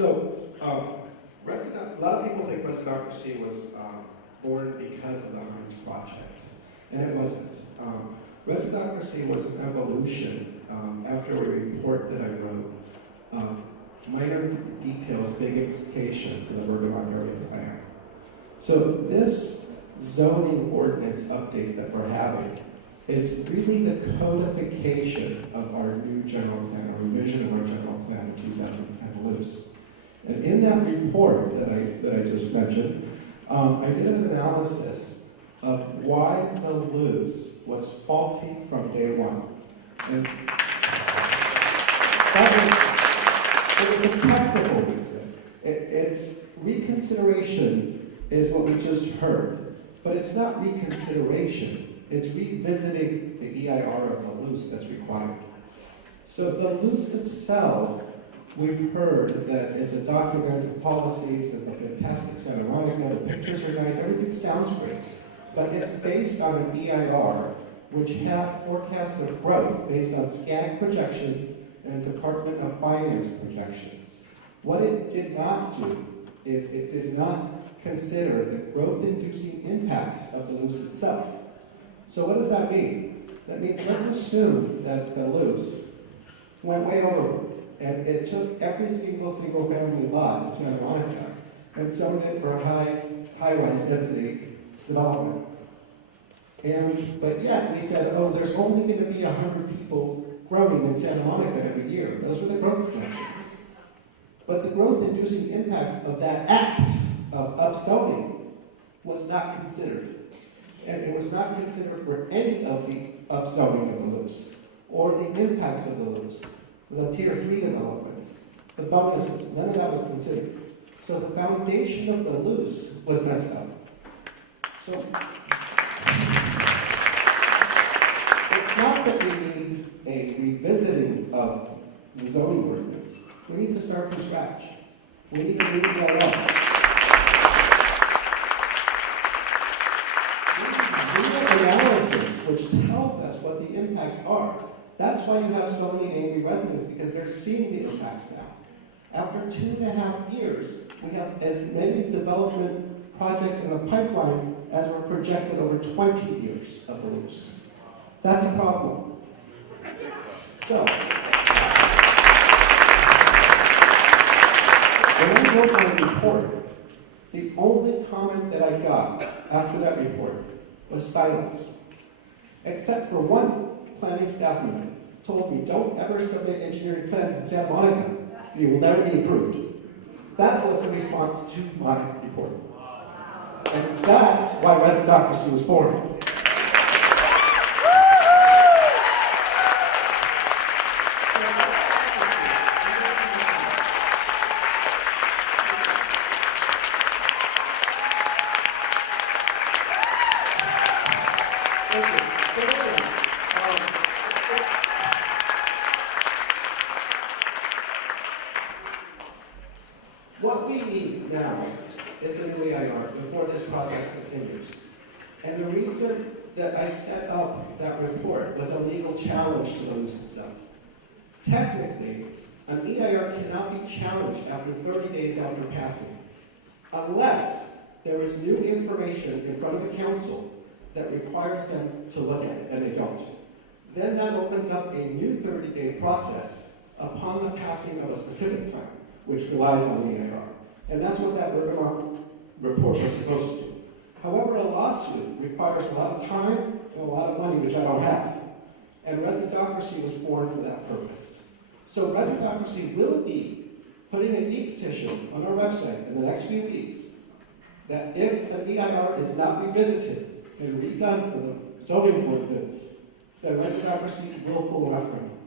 A lot of people think residocracy was born because of the Heinz Project, and it wasn't. Residocracy was an evolution after a report that I wrote. Minor details, big implications in the Bergamot area plan. So this zoning ordinance update that we're having is really the codification of our new general plan, or revision of our general plan in 2010 loose. And in that report that I just mentioned, I did an analysis of why the loose was faulty from day one. And it was a technical reason. It's reconsideration is what we just heard, but it's not reconsideration. It's revisiting the EIR of the loose that's required. So the loose itself, we've heard that it's a document of policies and a fantastic Santa Monica, the pictures are nice, everything sounds great, but it's based on an EIR which have forecasts of growth based on SCAG projections and Department of Finance projections. What it did not do is it did not consider the growth-inducing impacts of the loose itself. So what does that mean? That means let's assume that the loose went way over, and it took every single family lot in Santa Monica and zoned it for a high-rise density development. But yet we said, oh, there's only going to be 100 people growing in Santa Monica every year. Those were the growth projections. But the growth-inducing impacts of that act of upzoning was not considered. And it was not considered for any of the upzoning of the loose, or the impacts of the loose, the Tier 3 developments, the bonuses, none of that was considered. So the foundation of the loose was messed up. So it's not that we need a revisiting of the zoning ordinance. We need to start from scratch. We need to move that up. Analysis which tells us what the impacts are. That's why you have so many angry residents, because they're seeing the impacts now. After 2.5 years, we have as many development projects in the pipeline as were projected over 20 years of the loose. That's a problem. So, when I wrote my report, the only comment that I got after that report was silence. Except for one planning staff member told me, don't ever submit engineering plans in Santa Monica. You will never be approved. That was the response to my report. And that's why residocracy was born. What we need now is a new EIR before this process continues. And the reason that I set up that report was a legal challenge to the loose itself. Technically, an EIR cannot be challenged after 30 days after passing, unless there is new information in front of the council that requires them to look at it, and they don't. Then that opens up a new 30-day process upon the passing of a specific plan, which relies on the EIR. And that's what that Bergamot report was supposed to do. However, a lawsuit requires a lot of time and a lot of money, which I don't have. And residocracy was born for that purpose. So residocracy will be putting an e-petition on our website in the next few weeks that if an EIR is not revisited and redone for the zoning ordinance, then residocracy will pull a referendum.